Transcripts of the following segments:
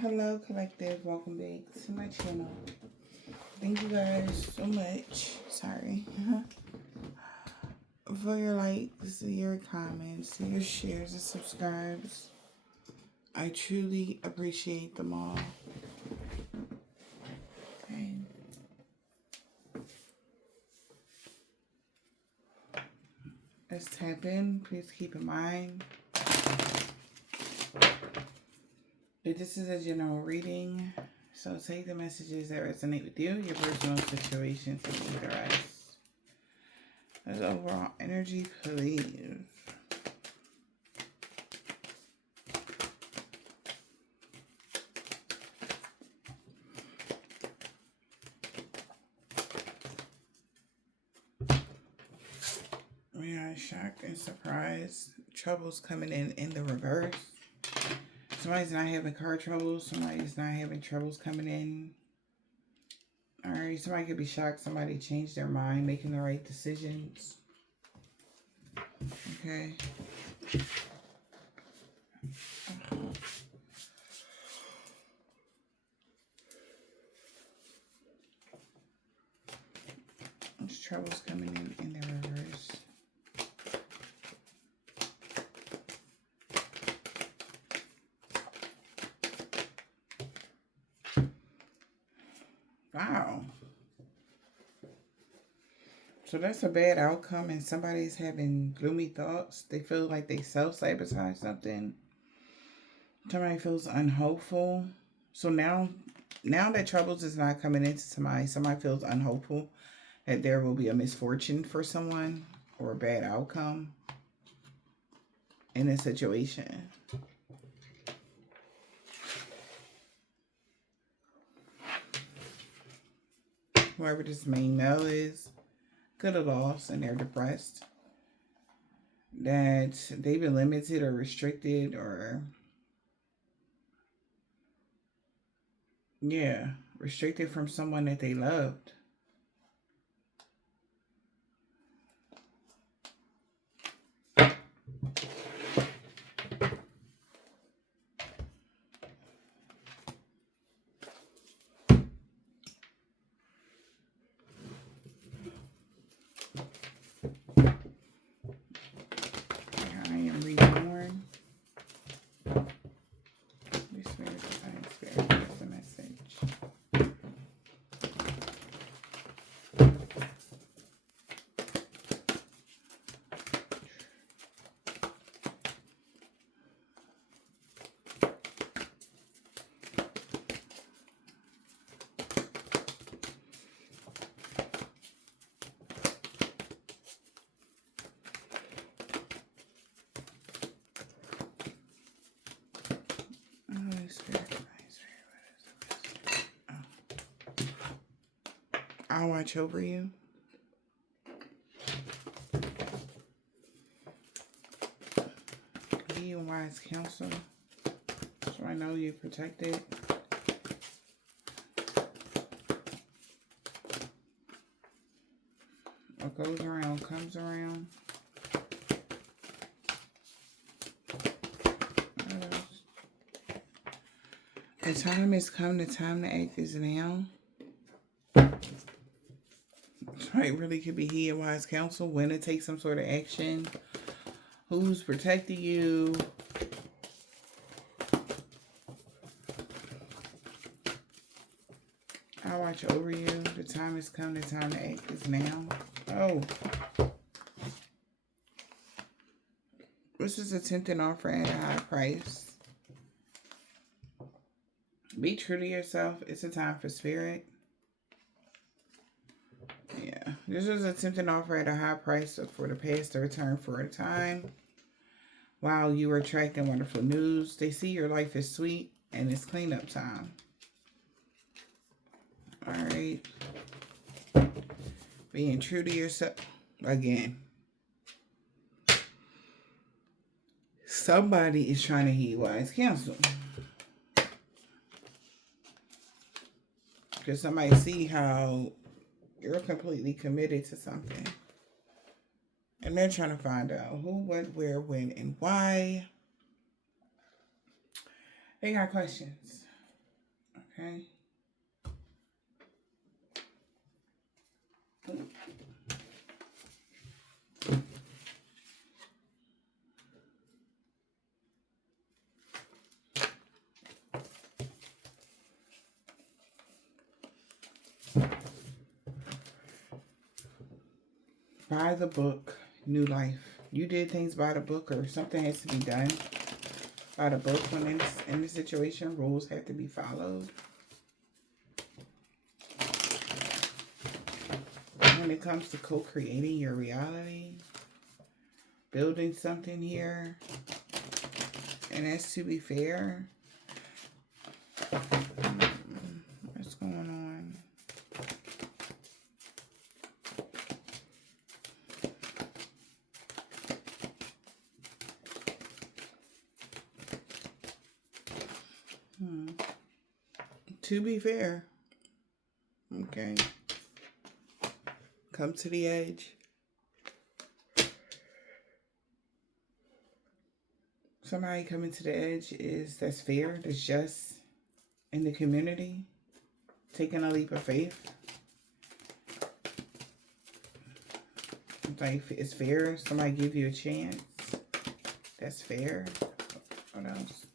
Hello, collective. Welcome back to my channel. Thank you guys so much. Sorry. For your likes, your comments, your shares, and subscribes. I truly appreciate them all. Okay. Let's tap in. Please keep in mind that this is a general reading. So take the messages that resonate with you, your personal situations, and leave the rest. As overall energy, please. We are shocked and surprised. Troubles coming in the reverse. Somebody's not having car troubles. Somebody's not having troubles coming in. Alright, somebody could be shocked. Somebody changed their mind, making the right decisions. Okay. There's troubles coming in the reverse. Wow. So that's a bad outcome and somebody's having gloomy thoughts. They feel like they self-sabotage something. Somebody feels unhopeful. So now that troubles is not coming into somebody feels unhopeful that there will be a misfortune for someone or a bad outcome in a situation. Whoever this main male is could have lost and they're depressed. That they've been limited or restricted or restricted from someone that they loved. I'll watch over you. Be a wise counsel. So I know you're protected. What goes around comes around. The time has come. The time to act is now. It really could be he a wise counsel. When to take some sort of action. Who's protecting you. I'll watch over you. The time has come. The time to act is now. Oh. This is a tempting offer at a high price. Be true to yourself. It's a time for spirit. Yeah. This is a tempting offer at a high price for the past to return for a time. While you are attracting wonderful news. They see your life is sweet and it's cleanup time. Alright. Being true to yourself. Again. Somebody is trying to heed wise counsel. Because somebody see how you're completely committed to something. And they're trying to find out who, what, where, when, and why. They got questions. Okay. By the book, new life. You did things by the book, or something has to be done by the book when in the situation. Rules have to be followed. When it comes to co-creating your reality, building something here, and that's to be fair. What's going on? To be fair. Okay. Come to the edge. Somebody coming to the edge that's fair, that's just in the community, taking a leap of faith. Like, it's fair. Somebody give you a chance. That's fair. What else?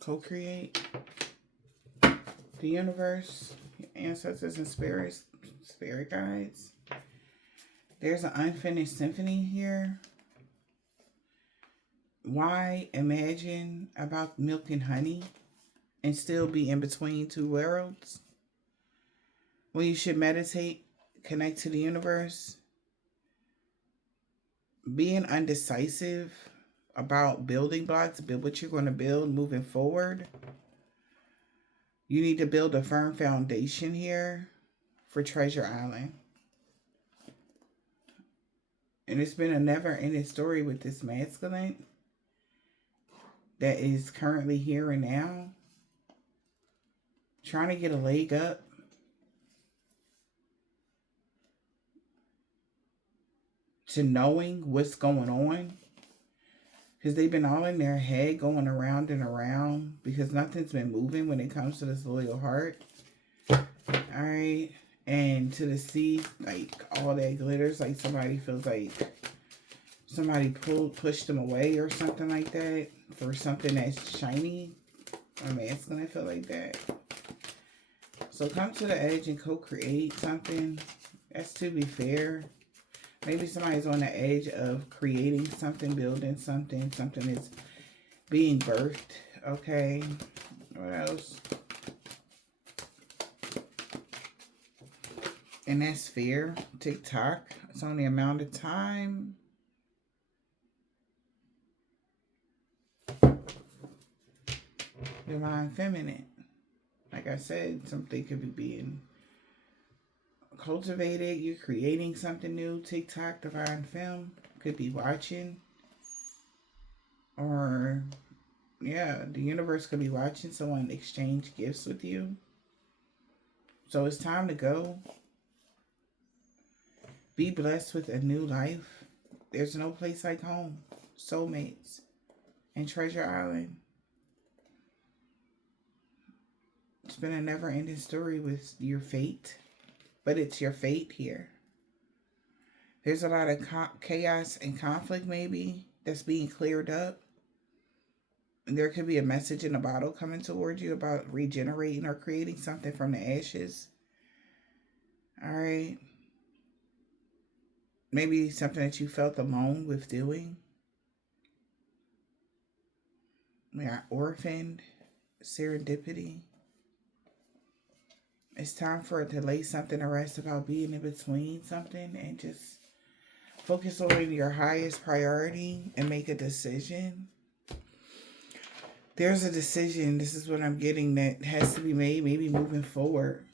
Co-create. The universe, ancestors and spirits, spirit guides. There's an unfinished symphony here. Why imagine about milk and honey and still be in between two worlds? When you should meditate, connect to the universe. Being undecisive about building blocks, build what you're going to build moving forward. You need to build a firm foundation here for Treasure Island. And it's been a never-ending story with this masculine that is currently here and now, trying to get a leg up. To knowing what's going on. Because they've been all in their head going around and around because nothing's been moving when it comes to this loyal heart. Alright. And to the sea, like all that glitters, like somebody feels like somebody pushed them away or something like that for something that's shiny. I mean, it's going to feel like that. So come to the edge and co-create something. That's to be fair. Maybe somebody's on the edge of creating something, building something. Something is being birthed. Okay. What else? And that's fair. TikTok. It's only a amount of time. Divine feminine. Like I said, something could be being cultivated. You're creating something new. TikTok, divine femme. Could be watching. Or, yeah, the universe could be watching someone exchange gifts with you. So it's time to go. Be blessed with a new life. There's no place like home. Soulmates. And Treasure Island. It's been a never-ending story with your fate. But it's your fate here. There's a lot of chaos and conflict maybe that's being cleared up. And there could be a message in a bottle coming towards you about regenerating or creating something from the ashes. Alright. Maybe something that you felt alone with doing. We got orphaned, serendipity. It's time for it to lay something to rest about being in between something and just focus on your highest priority and make a decision. There's a decision, this is what I'm getting, that has to be made, maybe moving forward.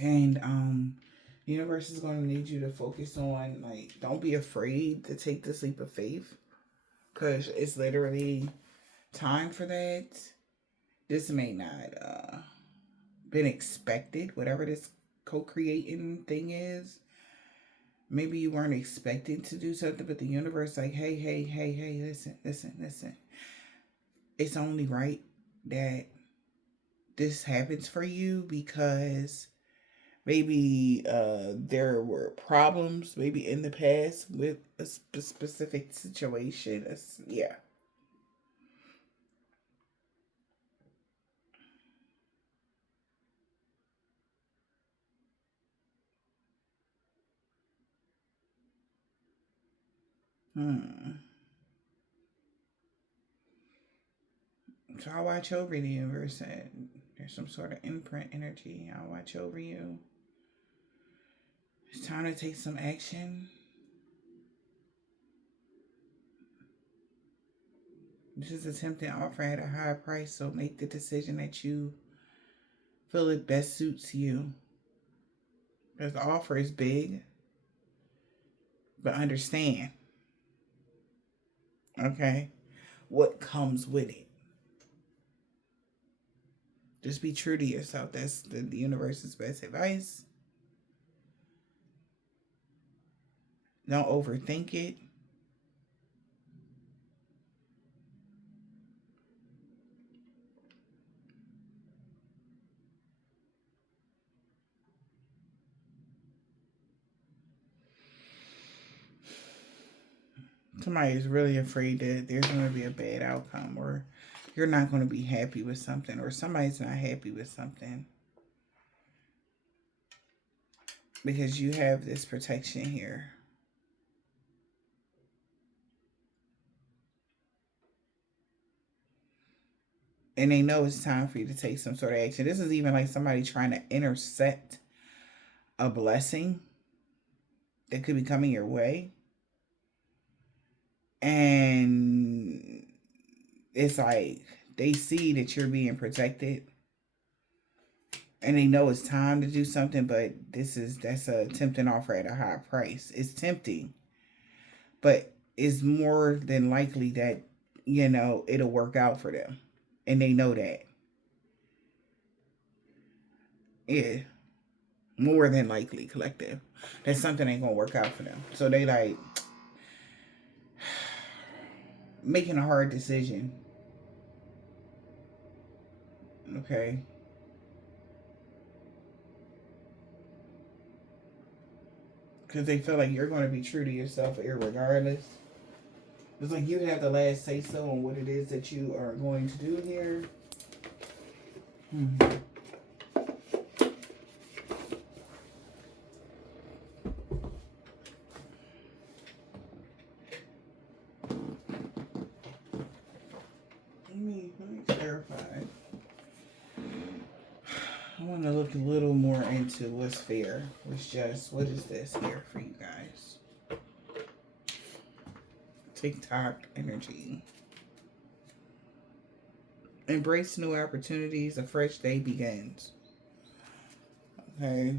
And the universe is going to need you to focus on, like, don't be afraid to take this leap of faith. Because it's literally time for that. This may not been expected, whatever this co-creating thing is. Maybe you weren't expecting to do something, but the universe like, hey, hey, hey, hey, listen, listen, listen. It's only right that this happens for you because maybe there were problems maybe in the past with a specific situation. Yeah. Hmm. So I'll watch over the universe. There's some sort of imprint energy. I'll watch over you. It's time to take some action. This is a tempting offer at a high price, so make the decision that you feel it best suits you. Because the offer is big, but understand, okay, what comes with it. Just be true to yourself. That's the universe's best advice. Don't overthink it. Somebody is really afraid that there's going to be a bad outcome, or you're not going to be happy with something, or somebody's not happy with something, because you have this protection here. And they know it's time for you to take some sort of action. This is even like somebody trying to intercept a blessing that could be coming your way. And it's like they see that you're being protected and they know it's time to do something, but that's a tempting offer at a high price. It's tempting, but it's more than likely that it'll work out for them, and they know that. Yeah, more than likely, collective, that something ain't gonna work out for them. So they like making a hard decision. Okay. Because they feel like you're going to be true to yourself irregardless. It's like you have the last say so on what it is that you are going to do here. Let me clarify. I want to look a little more into what's fair. What is this here for you guys? TikTok energy. Embrace new opportunities. A fresh day begins. Okay.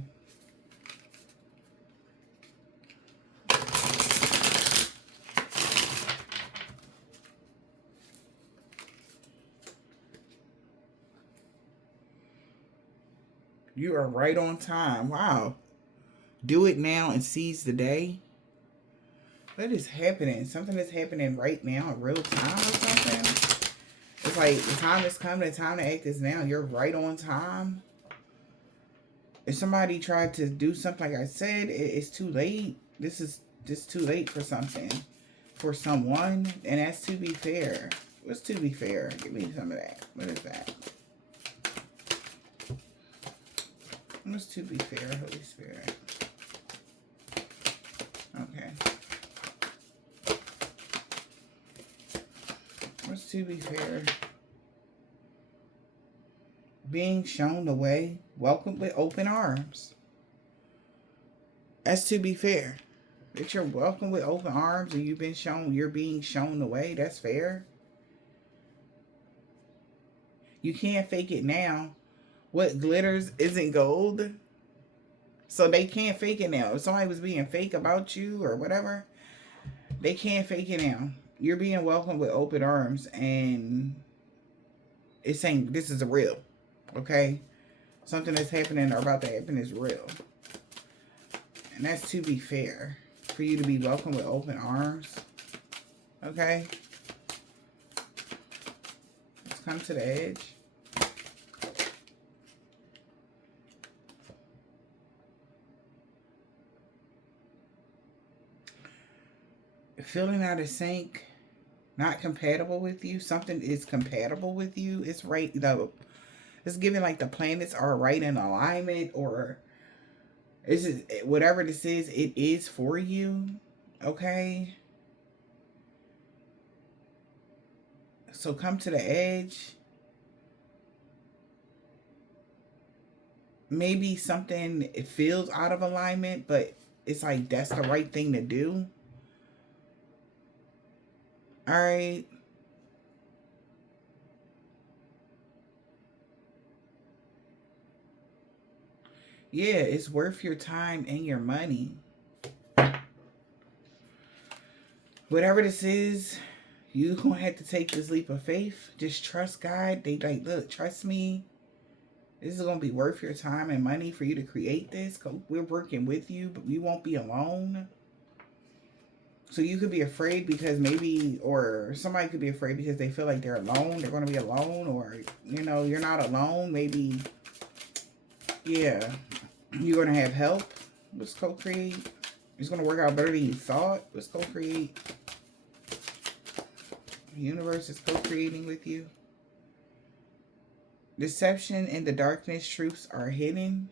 You are right on time. Wow. Do it now and seize the day. What is happening? Something is happening right now in real time or something? It's like the time is coming. The time to act is now. You're right on time. If somebody tried to do something like I said, it's too late. This is just too late for something. For someone. And that's to be fair. What's to be fair? Give me some of that. What is that? What's to be fair, Holy Spirit? Okay. What's to be fair? Being shown the way, welcomed with open arms. That's to be fair. That you're welcome with open arms and you're being shown the way, that's fair. You can't fake it now. What glitters isn't gold. So they can't fake it now. If somebody was being fake about you or whatever, they can't fake it now. You're being welcomed with open arms, and It's saying this is real. Okay? Something that's happening or about to happen is real. And that's to be fair. For you to be welcomed with open arms. Okay? Let's come to the edge. Feeling out of sync, not compatible with you. Something is compatible with you. It's right. It's giving like the planets are right in alignment, or it's just, whatever this is, it is for you. Okay. So come to the edge. Maybe something, it feels out of alignment, but it's like that's the right thing to do. All right. Yeah, it's worth your time and your money. Whatever this is, you gonna have to take this leap of faith. Just trust God. They like, look, trust me. This is gonna be worth your time and money for you to create this. We're working with you, but we won't be alone. So you could be afraid because maybe, or somebody could be afraid because they feel like they're alone. They're going to be alone, or, you know, you're not alone. Maybe, yeah, you're going to have help. Let's co-create. It's going to work out better than you thought. Let's co-create. The universe is co-creating with you. Deception and the darkness, truths are hidden.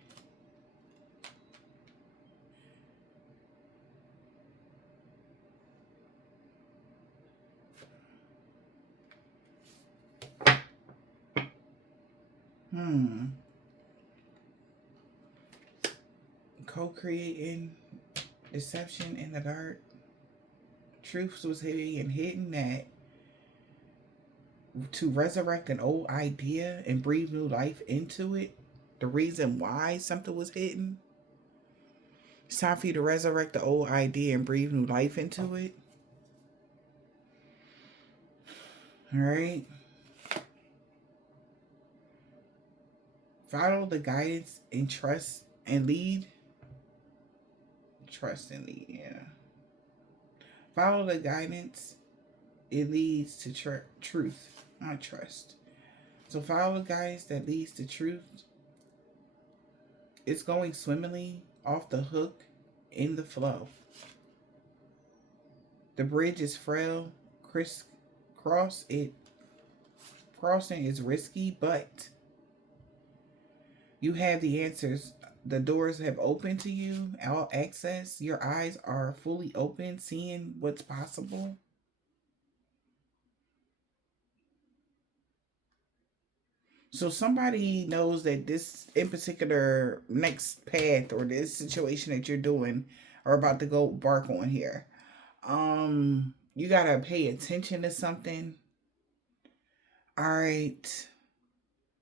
Co-creating, deception in the dark. Truths was hidden that to resurrect an old idea and breathe new life into it. The reason why something was hidden. It's time for you to resurrect the old idea and breathe new life into it. All right. Follow the guidance and trust and lead. Trust and lead, yeah. Follow the guidance. It leads to truth, not trust. So follow the guidance that leads to truth. It's going swimmingly, off the hook, in the flow. The bridge is frail. Crossing is risky, but you have the answers. The doors have opened to you, all access. Your eyes are fully open, seeing what's possible. So somebody knows that this in particular next path or this situation that you're doing or about to go embark on here. You gotta pay attention to something. All right.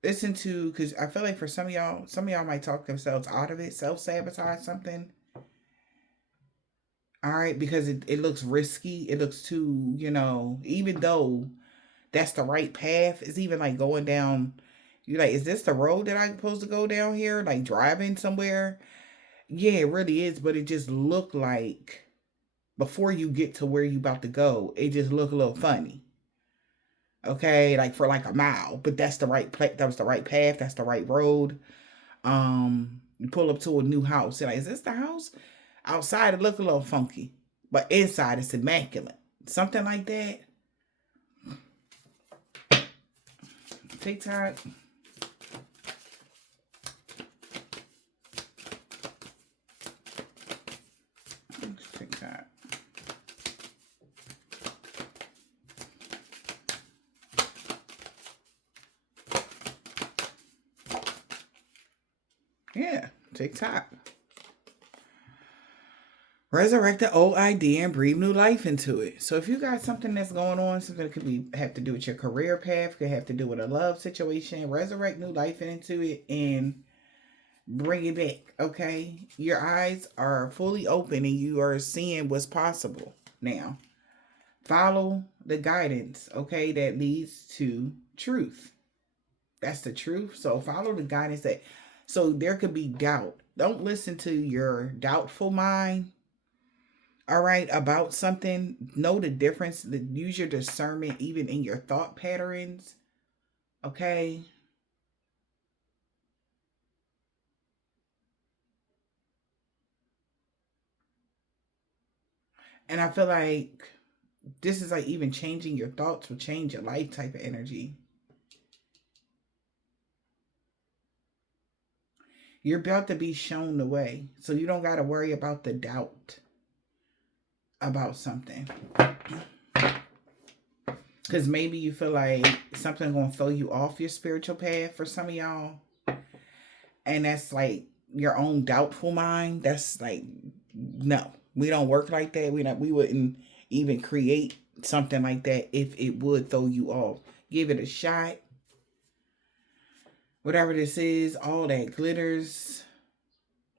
Listen to, because I feel like for some of y'all might talk themselves out of it, self-sabotage something. All right, because it looks risky. It looks too, even though that's the right path, it's even like going down. You're like, is this the road that I'm supposed to go down here? Like driving somewhere? Yeah, it really is, but it just looked like before you get to where you about to go, it just looked a little funny. Okay, like for like a mile, but that's the right that was the right path, that's the right road. You pull up to a new house. You're like, is this the house? Outside it look a little funky, but inside it's immaculate. Something like that. TikTok. TikTok. Yeah, TikTok. Resurrect the old idea and breathe new life into it. So if you got something that's going on, something that could have to do with your career path, could have to do with a love situation, resurrect new life into it and bring it back. Okay, your eyes are fully open and you are seeing what's possible now. Follow the guidance, okay, that leads to truth. That's the truth. So follow the guidance that, so there could be doubt. Don't listen to your doubtful mind, all right, about something. Know the difference. Use your discernment even in your thought patterns, okay? And I feel like this is like even changing your thoughts will change your life type of energy. You're about to be shown the way. So you don't got to worry about the doubt about something. Because maybe you feel like something's going to throw you off your spiritual path for some of y'all. And that's like your own doubtful mind. That's like, no, we don't work like that. We wouldn't even create something like that if it would throw you off. Give it a shot. Whatever this is, all that glitters.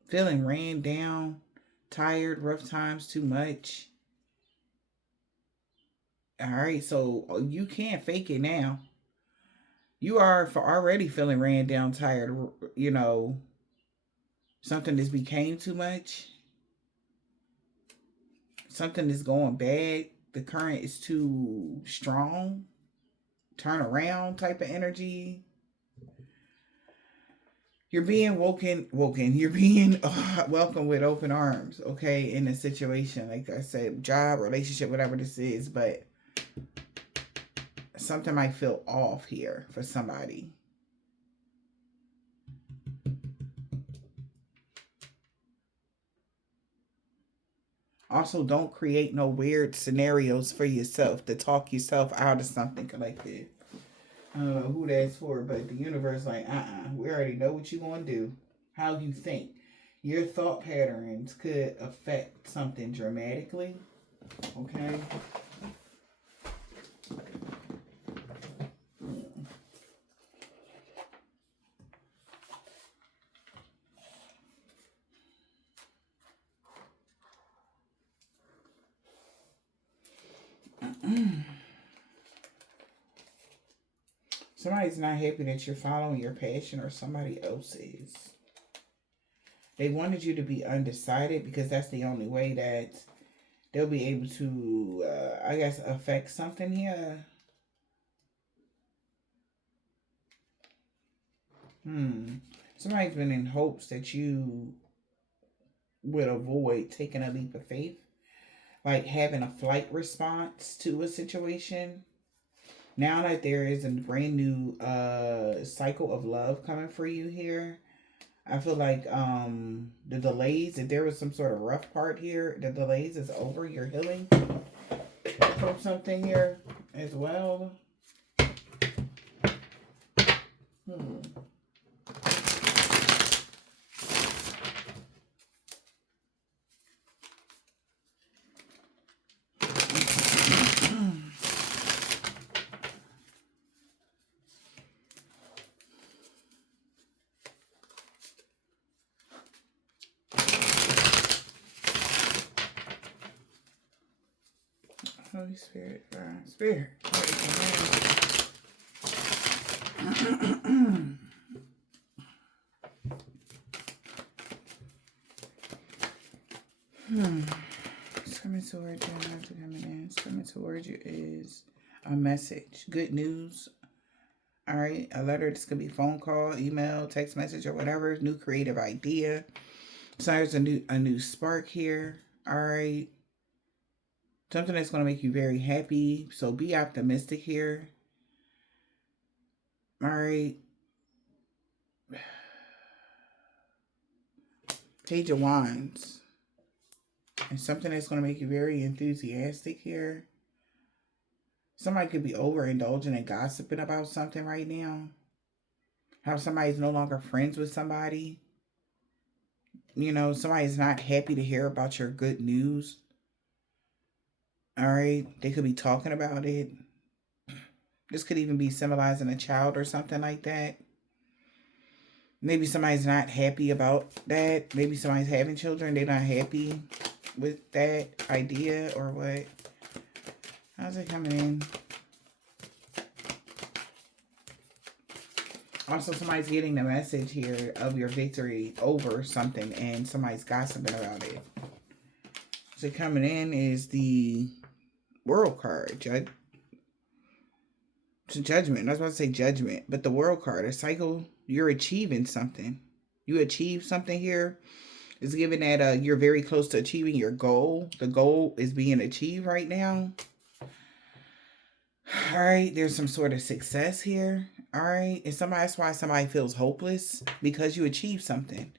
Feeling ran down, tired, rough times, too much. All right, so you can't fake it now. You are for already feeling ran down, tired, you know, something that's became too much. Something is going bad. The current is too strong. Turn around type of energy. You're being woken. You're being welcomed with open arms, okay, in a situation. Like I said, job, relationship, whatever this is. But something might feel off here for somebody. Also, don't create no weird scenarios for yourself to talk yourself out of something collective. I don't know who that's for, but the universe like, we already know what you're going to do. How you think. Your thought patterns could affect something dramatically. Okay? Somebody's not happy that you're following your passion or somebody else's. They wanted you to be undecided because that's the only way that they'll be able to, I guess, affect something here. Somebody's been in hopes that you would avoid taking a leap of faith, like having a flight response to a situation. Now that there is a brand new cycle of love coming for you here, I feel like the delays, if there was some sort of rough part here, the delays is over. You're healing from something here as well. Holy Spirit, Spirit. It's coming towards you. It's coming towards you is a message, good news. All right, a letter. This could be phone call, email, text message, or whatever. New creative idea. So there's a new spark here. All right. Something that's going to make you very happy. So be optimistic here. All right. Page of Wands. And something that's going to make you very enthusiastic here. Somebody could be overindulging and gossiping about something right now. How somebody's no longer friends with somebody. You know, somebody's not happy to hear about your good news. All right. They could be talking about it. This could even be symbolizing a child or something like that. Maybe somebody's not happy about that. Maybe somebody's having children. They're not happy with that idea or what. How's it coming in? Also, somebody's getting the message here of your victory over something, and somebody's gossiping about it. So coming in is the World card. Judgment. I was about to say judgment, but the World card, a cycle. You're achieving something. You achieve something here. It's given that you're very close to achieving your goal. The goal is being achieved right now. All right, there's some sort of success here. All right, and that's why somebody feels hopeless, because you achieved something.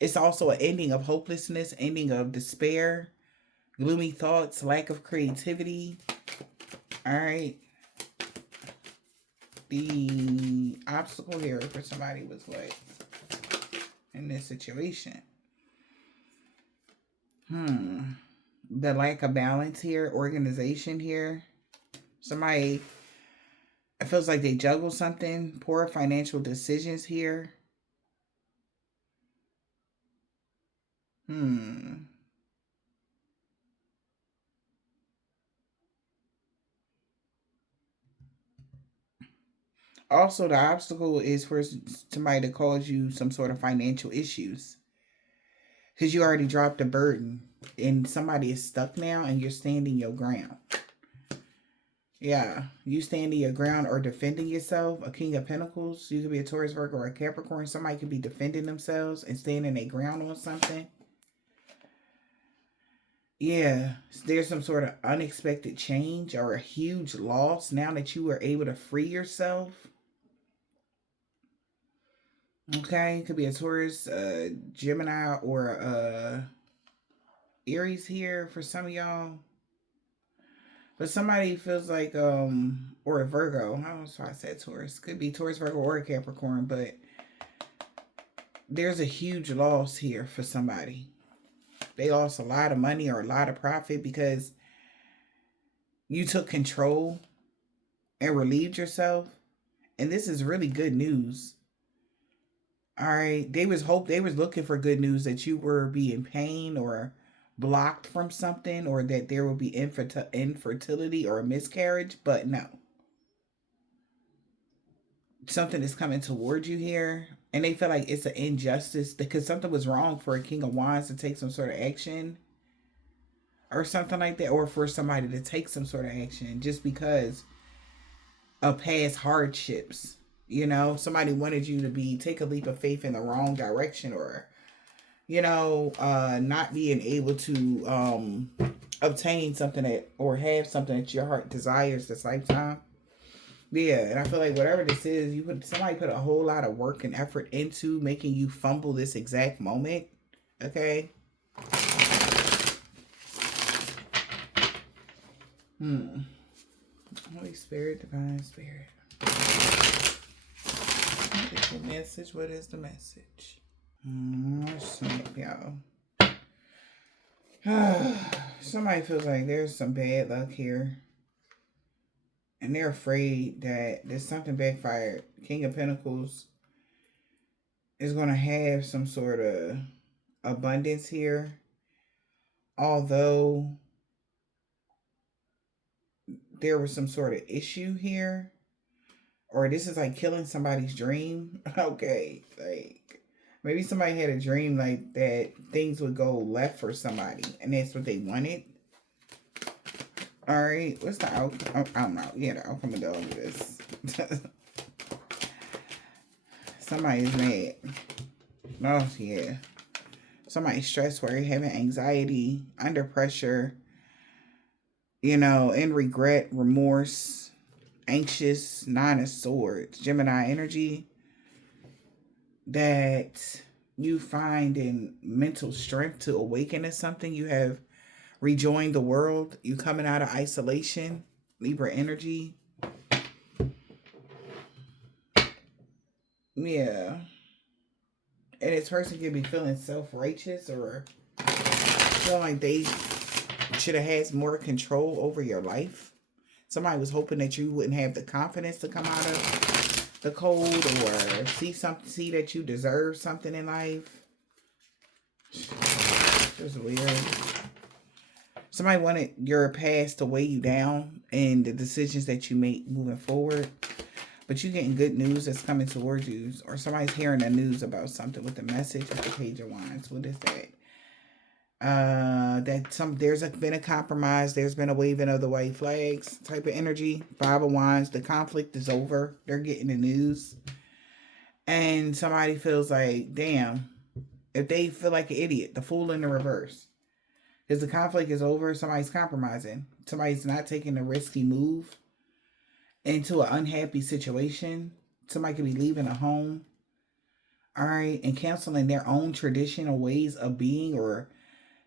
It's also an ending of hopelessness, ending of despair, gloomy thoughts, lack of creativity. All right. The obstacle here for somebody was what in this situation? The lack of balance here, organization here. Somebody, it feels like they juggle something. Poor financial decisions here. Also, the obstacle is for somebody to cause you some sort of financial issues. Because you already dropped a burden and somebody is stuck now and you're standing your ground. Yeah, you standing your ground or defending yourself. A King of Pentacles. You could be a Taurus, Virgo, or a Capricorn. Somebody could be defending themselves and standing their ground on something. Yeah, there's some sort of unexpected change or a huge loss now that you were able to free yourself. Okay, it could be a Taurus, Gemini, or Aries here for some of y'all. But somebody feels like, or a Virgo. I don't know why I said Taurus. Could be Taurus, Virgo, or a Capricorn, but there's a huge loss here for somebody. They lost a lot of money or a lot of profit because you took control and relieved yourself. And this is really good news. All right. They was looking for good news that you were being pain or blocked from something, or that there will be infertility or a miscarriage, but no. Something is coming towards you here, and they feel like it's an injustice because something was wrong for a King of Wands to take some sort of action or something like that, or for somebody to take some sort of action just because of past hardships. You know, somebody wanted you to take a leap of faith in the wrong direction, or not being able to obtain something or have something that your heart desires this lifetime. Yeah, and I feel like whatever this is, somebody put a whole lot of work and effort into making you fumble this exact moment. Okay. Holy Spirit, Divine Spirit. What is the message? What is the message? Y'all. Somebody feels like there's some bad luck here. And they're afraid that there's something backfired. King of Pentacles is going to have some sort of abundance here. Although there was some sort of issue here. Or this is like killing somebody's dream. Okay. Like, maybe somebody had a dream like that things would go left for somebody. And that's what they wanted. Alright. What's the outcome? I don't know. Yeah, the outcome of all of this. Somebody's mad. Oh, yeah. Somebody's stressed, worried, having anxiety, under pressure. In regret, remorse, anxious, Nine of Swords, Gemini energy, that you find in mental strength to awaken to something. You have rejoined the world. You coming out of isolation, Libra energy. Yeah. And this person could be feeling self-righteous or feeling like they should have had more control over your life. Somebody was hoping that you wouldn't have the confidence to come out of the cold or see that you deserve something in life. Just weird. Somebody wanted your past to weigh you down and the decisions that you make moving forward. But you're getting good news that's coming towards you. Or somebody's hearing the news about something with the message of the Page of Wands. What is that? There's been a compromise. There's been a waving of the white flags type of energy. Five of Wands. The conflict is over. They're getting the news. And somebody feels like, damn, if they feel like an idiot, the fool in the reverse. Because the conflict is over, somebody's compromising. Somebody's not taking a risky move into an unhappy situation. Somebody could be leaving a home, all right, and canceling their own traditional ways of being, or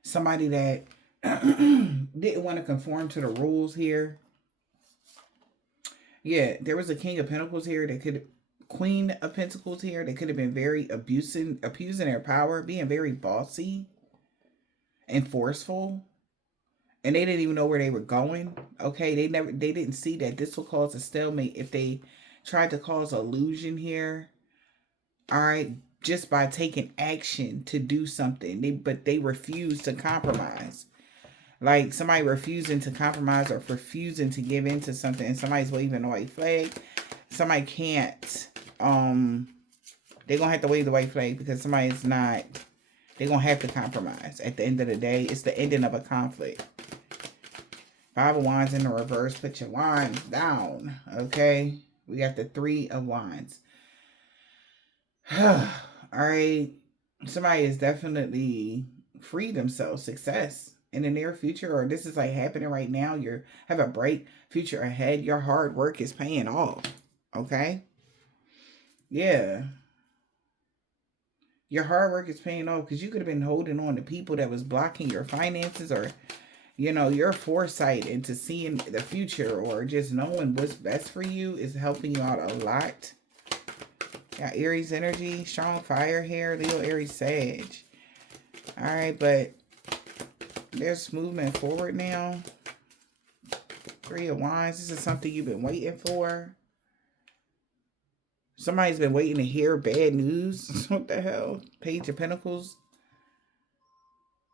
somebody that didn't want to conform to the rules here. Yeah, there was a King of Pentacles here that could, Queen of Pentacles here, they could have been very abusing their power, being very bossy and forceful, and they didn't even know where they were going. Okay, they didn't see that this will cause a stalemate if they tried to cause illusion here. All right, just by taking action to do something, but they refuse to compromise. Like somebody refusing to compromise or refusing to give in to something, and somebody's waving a white flag. Somebody can't. They're gonna have to wave the white flag because somebody's not. They're gonna have to compromise. At the end of the day, it's the ending of a conflict. Five of Wands in the reverse. Put your wands down. Okay, we got the Three of Wands. All right, somebody is definitely free themselves. Success in the near future, or this is like happening right now. You have a bright future ahead. Your hard work is paying off. Okay, yeah, your hard work is paying off because you could have been holding on to people that was blocking your finances, or your foresight into seeing the future, or just knowing what's best for you is helping you out a lot. Got Aries energy, strong fire here, Leo, Aries, Sag. All right, but there's movement forward now. Three of Wands. This is something you've been waiting for. Somebody's been waiting to hear bad news. What the hell? Page of Pentacles.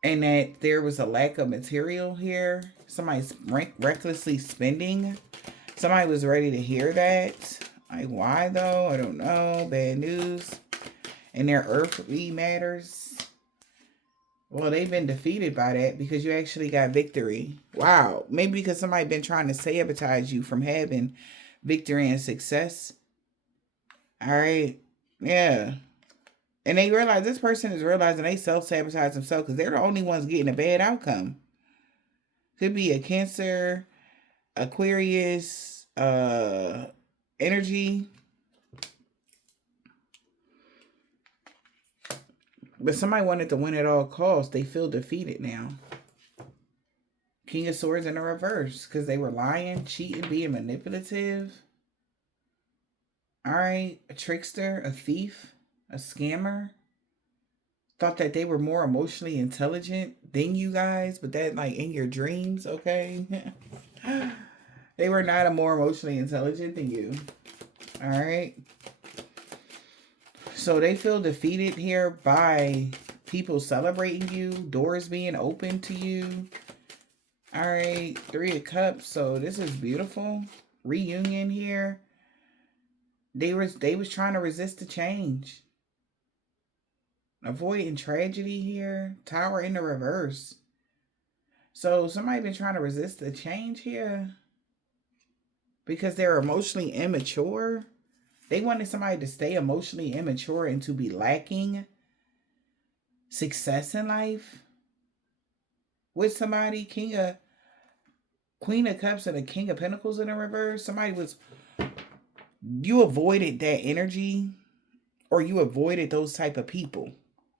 And that there was a lack of material here. Somebody's recklessly spending. Somebody was ready to hear that. Like, why though? I don't know. Bad news. And their earthly matters. Well, they've been defeated by that because you actually got victory. Wow. Maybe because somebody been trying to sabotage you from having victory and success. All right. Yeah. And they realize, this person is realizing they self-sabotage themselves because they're the only ones getting a bad outcome. Could be a Cancer, Aquarius, energy. But somebody wanted to win at all costs. They feel defeated now. King of Swords in the reverse because they were lying, cheating, being manipulative. All right. A trickster, a thief, a scammer. Thought that they were more emotionally intelligent than you guys, but that like in your dreams, okay? They were not more emotionally intelligent than you. All right. So they feel defeated here by people celebrating you, doors being open to you. All right, Three of Cups. So this is beautiful. Reunion here. They was trying to resist the change. Avoiding tragedy here. Tower in the reverse. So somebody been trying to resist the change here because they're emotionally immature. They wanted somebody to stay emotionally immature and to be lacking success in life. With somebody, Queen of Cups and the King of Pentacles in the reverse. You avoided that energy, or you avoided those type of people.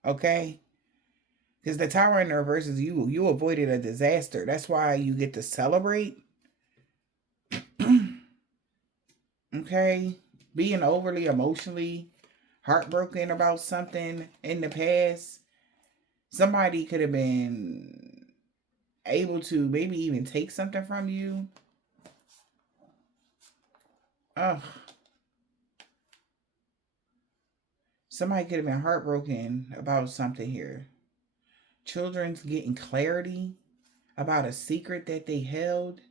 Okay? Because the Tower in the reverse is you avoided a disaster. That's why you get to celebrate. Okay? Being overly emotionally heartbroken about something in the past. Somebody could have been able to maybe even take something from you. Ugh. Somebody could have been heartbroken about something here. Children's getting clarity about a secret that they held.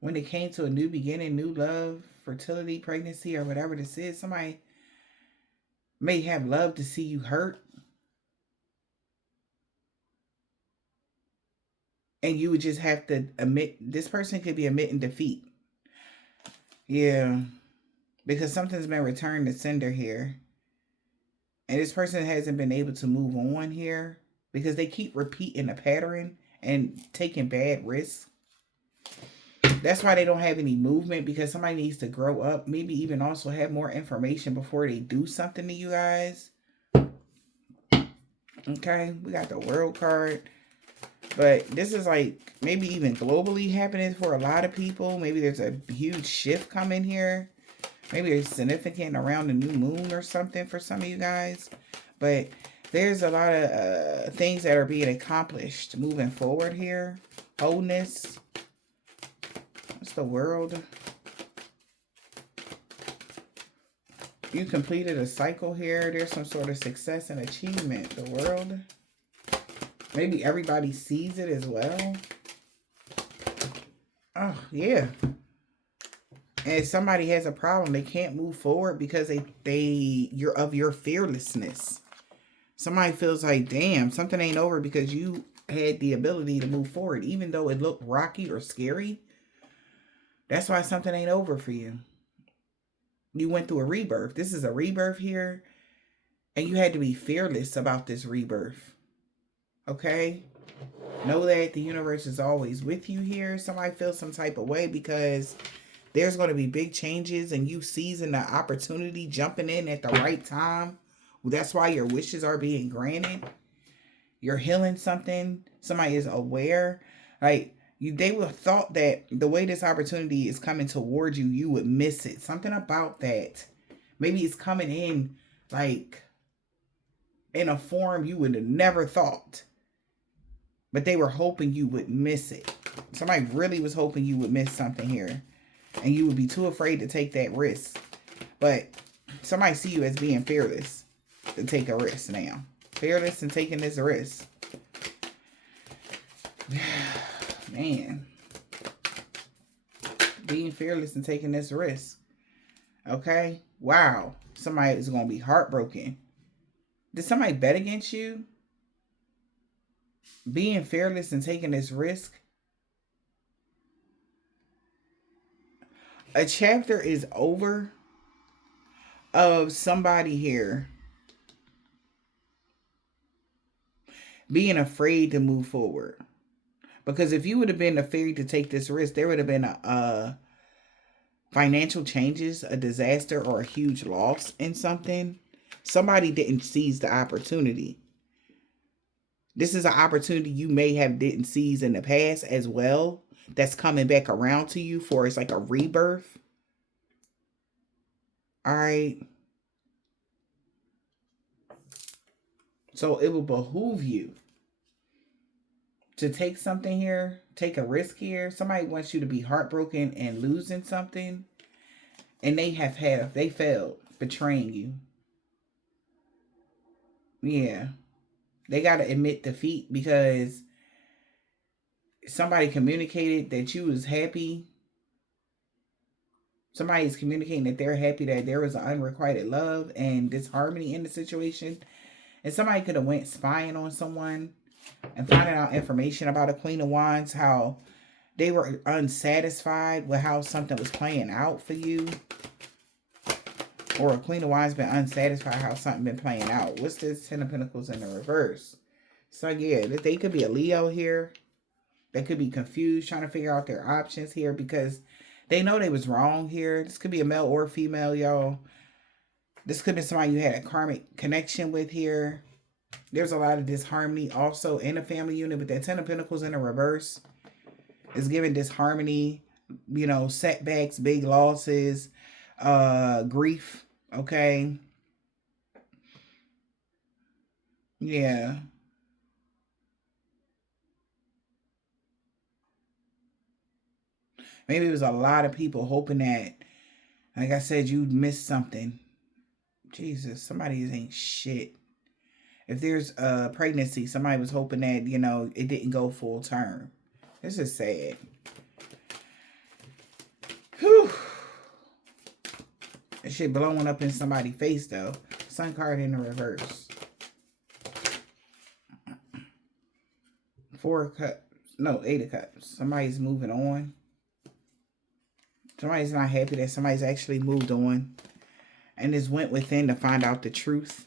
when it came to a new beginning, new love, fertility, pregnancy, or whatever this is, somebody may have loved to see you hurt. And you would just have to admit, this person could be admitting defeat. Yeah. Because something's been returned to sender here. And this person hasn't been able to move on here because they keep repeating the pattern and taking bad risks. That's why they don't have any movement, because somebody needs to grow up. Maybe even also have more information before they do something to you guys. Okay, we got the World card. But this is like maybe even globally happening for a lot of people. Maybe there's a huge shift coming here. Maybe it's significant around the new moon or something for some of you guys. But there's a lot of things that are being accomplished moving forward here. Wholeness. What's the World? You completed a cycle here. There's some sort of success and achievement. The World. Maybe everybody sees it as well. Oh, yeah. And if somebody has a problem, they can't move forward because you're of your fearlessness. Somebody feels like, damn, something ain't over because you had the ability to move forward, even though it looked rocky or scary. That's why something ain't over for you. You went through a rebirth. This is a rebirth here. And you had to be fearless about this rebirth. Okay? Know that the universe is always with you here. Somebody feels some type of way because there's going to be big changes and you seizing the opportunity, jumping in at the right time. That's why your wishes are being granted. You're healing something. Somebody is aware. Like, they would have thought that the way this opportunity is coming towards you, you would miss it. Something about that. Maybe it's coming in like in a form you would have never thought. But they were hoping you would miss it. Somebody really was hoping you would miss something here. And you would be too afraid to take that risk. But somebody see you as being fearless to take a risk now. Fearless and taking this risk. Man. Being fearless and taking this risk. Okay? Wow. Somebody is going to be heartbroken. Did somebody bet against you? Being fearless and taking this risk. A chapter is over of somebody here being afraid to move forward. Because if you would have been afraid to take this risk, there would have been a financial changes, a disaster, or a huge loss in something. Somebody didn't seize the opportunity. This is an opportunity you may have didn't seize in the past as well. That's coming back around to you for, it's like a rebirth. All right. So it will behoove you to take something here, take a risk here. Somebody wants you to be heartbroken and losing something. And they failed, betraying you. Yeah. They got to admit defeat because somebody communicated that you was happy. Somebody's communicating that they're happy that there was an unrequited love and disharmony in the situation. And somebody could have went spying on someone and finding out information about a Queen of Wands, how they were unsatisfied with how something was playing out for you. Or a Queen of Wands been unsatisfied how something been playing out. What's this? 10 of Pentacles in the reverse. So yeah, they could be a Leo here. They could be confused, trying to figure out their options here because they know they was wrong here. This could be a male or female, y'all. This could be somebody you had a karmic connection with here. There's a lot of disharmony also in a family unit, but that 10 of Pentacles in the reverse is giving disharmony, you know, setbacks, big losses, grief, okay? Yeah. Maybe it was a lot of people hoping that, like I said, you'd miss something. Jesus, somebody ain't shit. If there's a pregnancy, somebody was hoping that, you know, it didn't go full term. This is sad. Whew. That shit blowing up in somebody's face, though. Sun card in the reverse. 4 of cups. No, 8 of cups. Somebody's moving on. Somebody's not happy that somebody's actually moved on and just went within to find out the truth.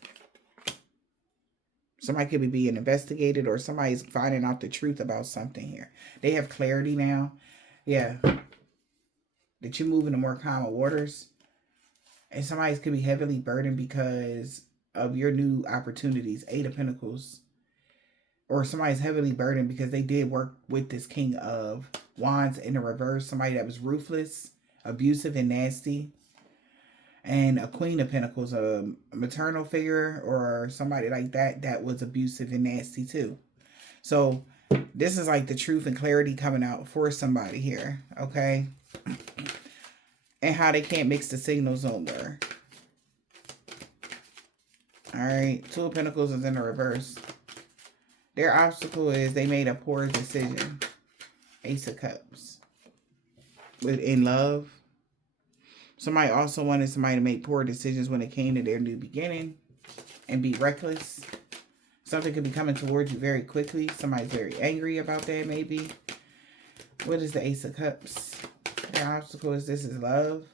Somebody could be being investigated, or somebody's finding out the truth about something here. They have clarity now. Yeah. That you move into more calmer waters. And somebody could be heavily burdened because of your new opportunities. 8 of Pentacles. Or somebody's heavily burdened because they did work with this King of Wands in the reverse. Somebody that was ruthless, abusive, and nasty. And a Queen of Pentacles, a maternal figure or somebody like that that was abusive and nasty too. So this is like the truth and clarity coming out for somebody here, okay? And how they can't mix the signals no more. All right, 2 of Pentacles is in the reverse. Their obstacle is they made a poor decision. Ace of Cups. In love. Somebody also wanted somebody to make poor decisions when it came to their new beginning and be reckless. Something could be coming towards you very quickly. Somebody's very angry about that, maybe. What is the Ace of Cups? The obstacle is this is love.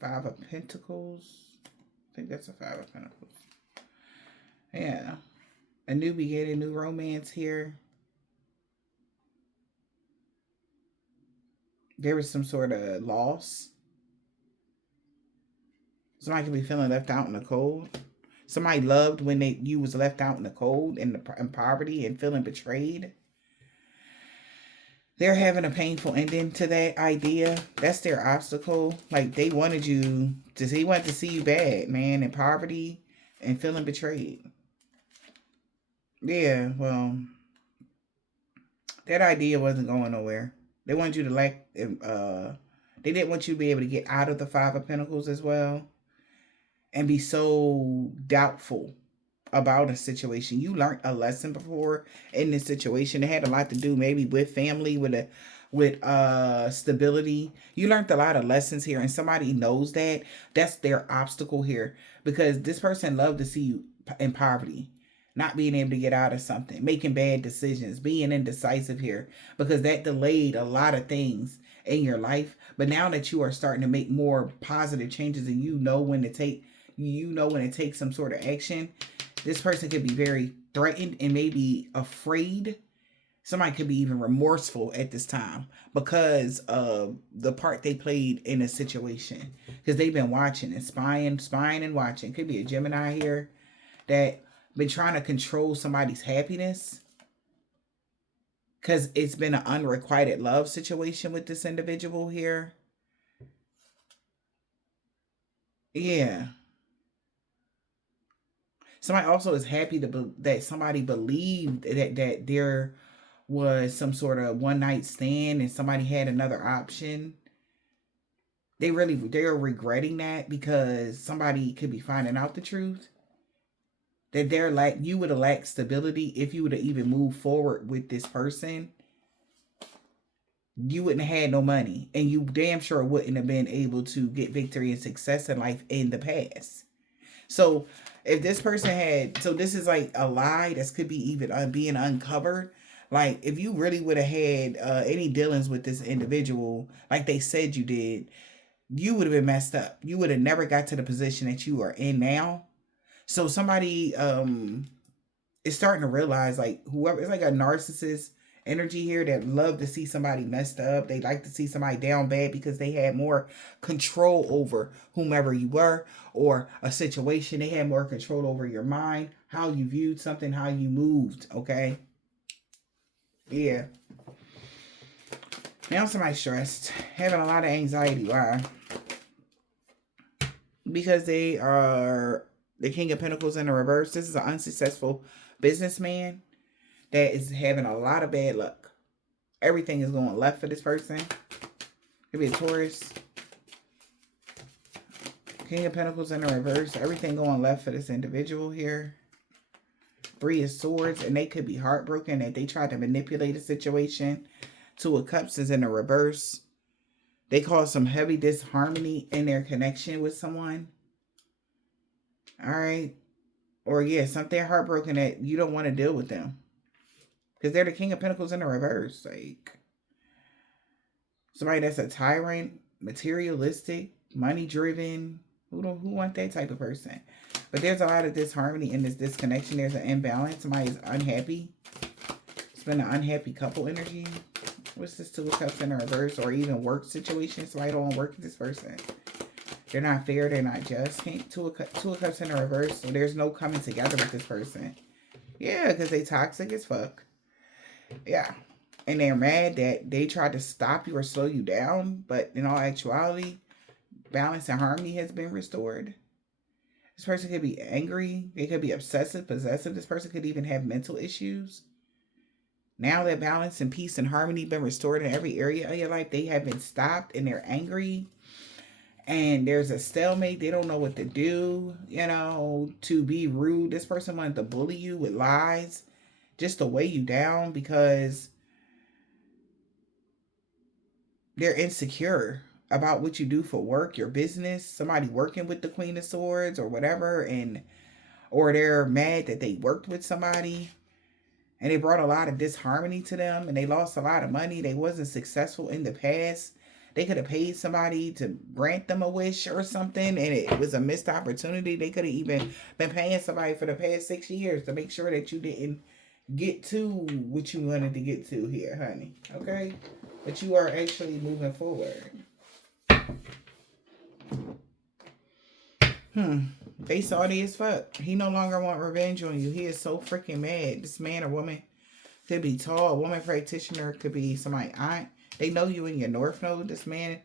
5 of Pentacles. I think that's a 5 of Pentacles. Yeah. A new beginning, new romance here. There was some sort of loss. Somebody could be feeling left out in the cold. Somebody loved when you was left out in the cold and in poverty and feeling betrayed. They're having a painful ending to that idea. That's their obstacle. Like they wanted you to see, wanted to see you bad, man, in poverty and feeling betrayed. Yeah, well, that idea wasn't going nowhere. They wanted you to lack, they didn't want you to be able to get out of the 5 of Pentacles as well. And be so doubtful about a situation. You learned a lesson before in this situation. It had a lot to do maybe with family, with stability. You learned a lot of lessons here, and somebody knows that. That's their obstacle here. Because this person loved to see you in poverty. Not being able to get out of something. Making bad decisions. Being indecisive here. Because that delayed a lot of things in your life. But now that you are starting to make more positive changes and you know when to take some sort of action, this person could be very threatened and maybe afraid. Somebody could be even remorseful at this time because of the part they played in a situation. Because they've been watching and spying and watching. Could be a Gemini here that been trying to control somebody's happiness. Because it's been an unrequited love situation with this individual here. Yeah. Somebody also is happy that somebody believed that there was some sort of one night stand and somebody had another option. They're regretting that because somebody could be finding out the truth. That you would have lacked stability if you would have even moved forward with this person. You wouldn't have had no money, and you damn sure wouldn't have been able to get victory and success in life in the past. So if this person so this is like a lie that could be even being uncovered. Like if you really would have had any dealings with this individual, like they said you did, you would have been messed up. You would have never got to the position that you are in now. So somebody is starting to realize, like whoever, it's like a narcissist energy here that love to see somebody messed up. They like to see somebody down bad because they had more control over whomever you were or a situation. They had more control over your mind, how you viewed something, how you moved, okay? Yeah. Now somebody's stressed, having a lot of anxiety. Why? Because they are the King of Pentacles in the reverse. This is an unsuccessful businessman that is having a lot of bad luck. Everything is going left for this person. Could be a Taurus. King of Pentacles in the reverse. Everything going left for this individual here. 3 of Swords. And they could be heartbroken that they tried to manipulate a situation. 2 of Cups is in the reverse. They cause some heavy disharmony in their connection with someone. All right. Or yeah, something heartbroken that you don't want to deal with them. Because they're the King of Pentacles in the reverse. Like somebody that's a tyrant, materialistic, money driven. Who want that type of person? But there's a lot of disharmony in this disconnection. There's an imbalance. Somebody's unhappy. It's been an unhappy couple energy. What's this Two of Cups in the reverse? Or even work situation. Somebody don't want to work with this person. They're not fair. They're not just. Two of Cups in the reverse. So there's no coming together with this person. Yeah, because they toxic as fuck. Yeah. And they're mad that they tried to stop you or slow you down. But in all actuality, balance and harmony has been restored. This person could be angry. They could be obsessive, possessive. This person could even have mental issues. Now that balance and peace and harmony been restored in every area of your life, they have been stopped and they're angry. And there's a stalemate. They don't know what to do, you know, to be rude. This person wanted to bully you with lies just to weigh you down because they're insecure about what you do for work, your business, somebody working with the Queen of Swords or whatever, or they're mad that they worked with somebody and they brought a lot of disharmony to them and they lost a lot of money. They wasn't successful in the past. They could have paid somebody to grant them a wish or something and it was a missed opportunity. They could have even been paying somebody for the past 6 years to make sure that you didn't get to what you wanted to get to here, honey. Okay? But you are actually moving forward. They salty as fuck. He no longer want revenge on you. He is so freaking mad. This man or woman could be tall. A woman practitioner could be somebody aunt. They know you in your North Node. This man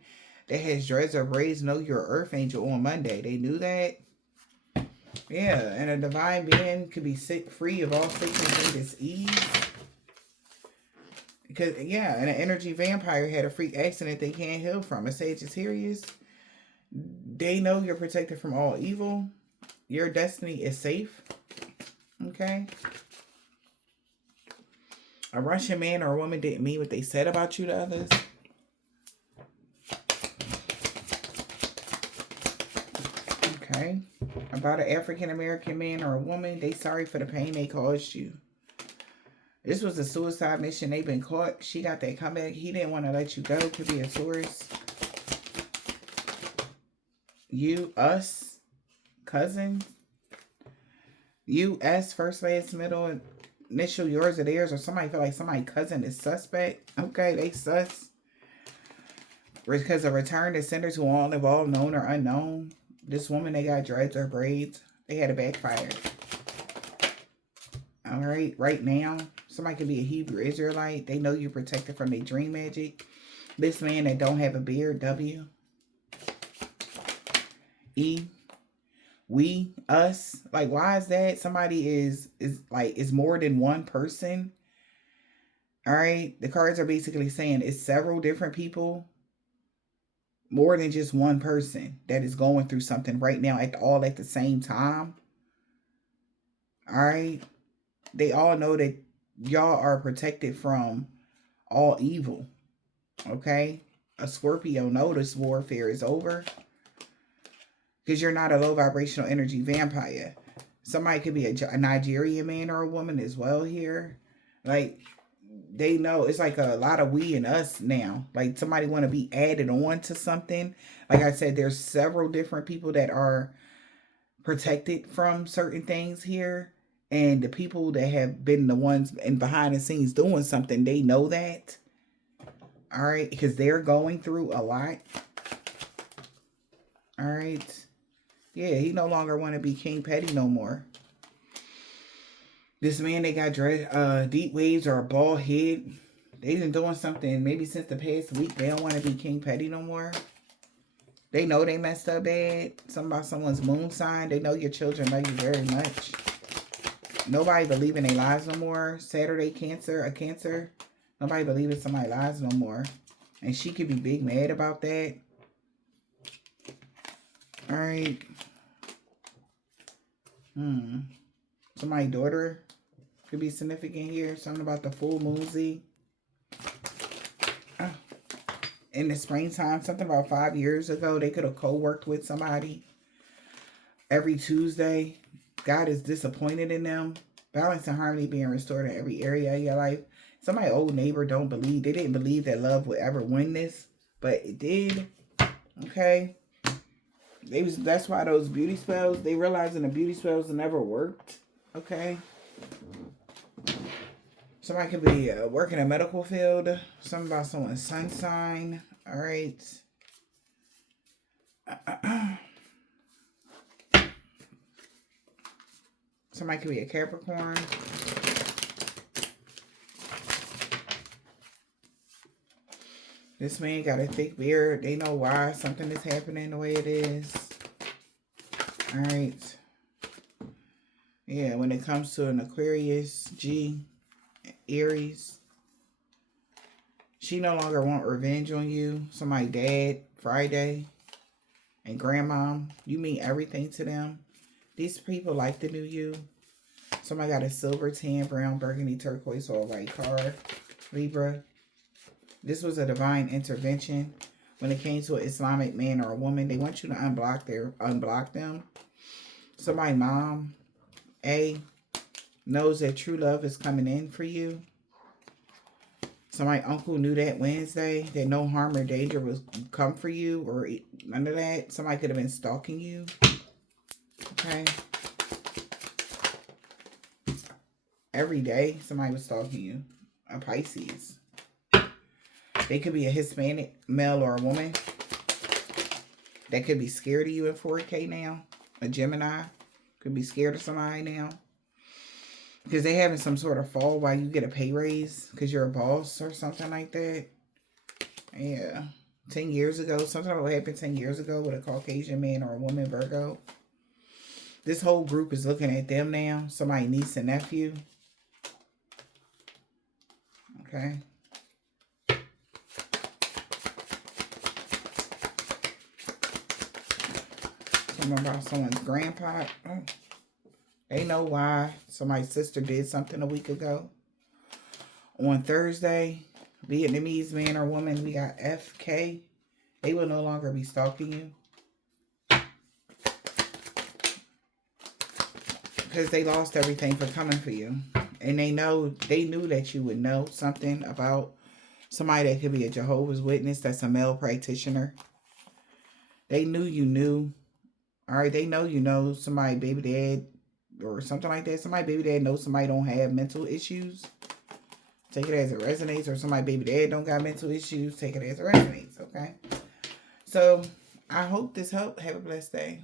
that has dreads or braids know you're an Earth Angel on Monday. They knew that. Yeah, and a divine being could be sick, free of all sickness and disease. Because, yeah, and an energy vampire had a freak accident they can't heal from. A Sagittarius, they know you're protected from all evil. Your destiny is safe. Okay? A Russian man or a woman didn't mean what they said about you to others. Okay? About an African American man or a woman, they sorry for the pain they caused you. This was a suicide mission. They've been caught. She got that comeback. He didn't want to let you go. Could be a Taurus. You, us, cousins. You, S, first, last, middle, initial, yours or theirs, or somebody feel like somebody's cousin is suspect. Okay, they sus. Because of return to senders who all involved, known or unknown. This woman, they got dreads or braids. They had a backfire. All right, right now, somebody could be a Hebrew Israelite. They know you're protected from their dream magic. This man that don't have a beard, W. E. We, us. Like, why is that? Somebody is more than one person. All right, the cards are basically saying it's several different people. More than just one person that is going through something right now all at the same time. All right. They all know that y'all are protected from all evil. Okay? A Scorpio knows warfare is over. Because you're not a low vibrational energy vampire. Somebody could be a Nigerian man or a woman as well here. Like, they know it's like a lot of we and us now. Like, somebody want to be added on to something. Like I said, there's several different people that are protected from certain things here. And the people that have been the ones in behind the scenes doing something, they know that. All right. Because they're going through a lot. All right. Yeah, he no longer want to be King Petty no more. This man, they got deep waves or a bald head. They've been doing something maybe since the past week. They don't want to be King Petty no more. They know they messed up bad. Something about someone's moon sign. They know your children love you very much. Nobody believe in their lives no more. Saturday Cancer, a Cancer. Nobody believe in somebody's lives no more. And she could be big mad about that. All right. Somebody's daughter could be significant here. Something about the full moon Z. in the springtime, something about 5 years ago, they could have co-worked with somebody every Tuesday. God is disappointed in them. Balance and harmony being restored in every area of your life. Somebody old neighbor they didn't believe that love would ever win this, but it did. Okay. That's why those beauty spells, they realizing the beauty spells never worked. Okay. Somebody could be working in a medical field. Something about someone's sun sign. All right. Somebody could be a Capricorn. This man got a thick beard. They know why something is happening the way it is. All right. Yeah, when it comes to an Aquarius, Aries, she no longer want revenge on you. Somebody dad, Friday, and grandma. You mean everything to them. These people like the new you. Somebody got a silver, tan, brown, burgundy, turquoise, or white card. Libra. This was a divine intervention when it came to an Islamic man or a woman. They want you to unblock them. Somebody mom, knows that true love is coming in for you. Somebody uncle knew that Wednesday that no harm or danger was come for you or none of that. Somebody could have been stalking you. Okay. Every day somebody was stalking you. A Pisces. They could be a Hispanic male or a woman that could be scared of you in 4K now. A Gemini could be scared of somebody now. Because they having some sort of fall while you get a pay raise because you're a boss or something like that. Yeah. 10 years ago. Something that happened 10 years ago with a Caucasian man or a woman, Virgo. This whole group is looking at them now. Somebody niece and nephew. Okay. Something about someone's grandpa. Oh. They know why. Somebody's sister did something a week ago. On Thursday, Vietnamese man or woman, we got FK. They will no longer be stalking you. Because they lost everything for coming for you. And they knew that you would know something about somebody that could be a Jehovah's Witness that's a male practitioner. They knew you knew. All right, they know you know somebody baby dad or something like that. Somebody baby dad knows somebody don't have mental issues. Take it as it resonates. Or somebody baby dad don't got mental issues. Take it as it resonates, okay? So, I hope this helped. Have a blessed day.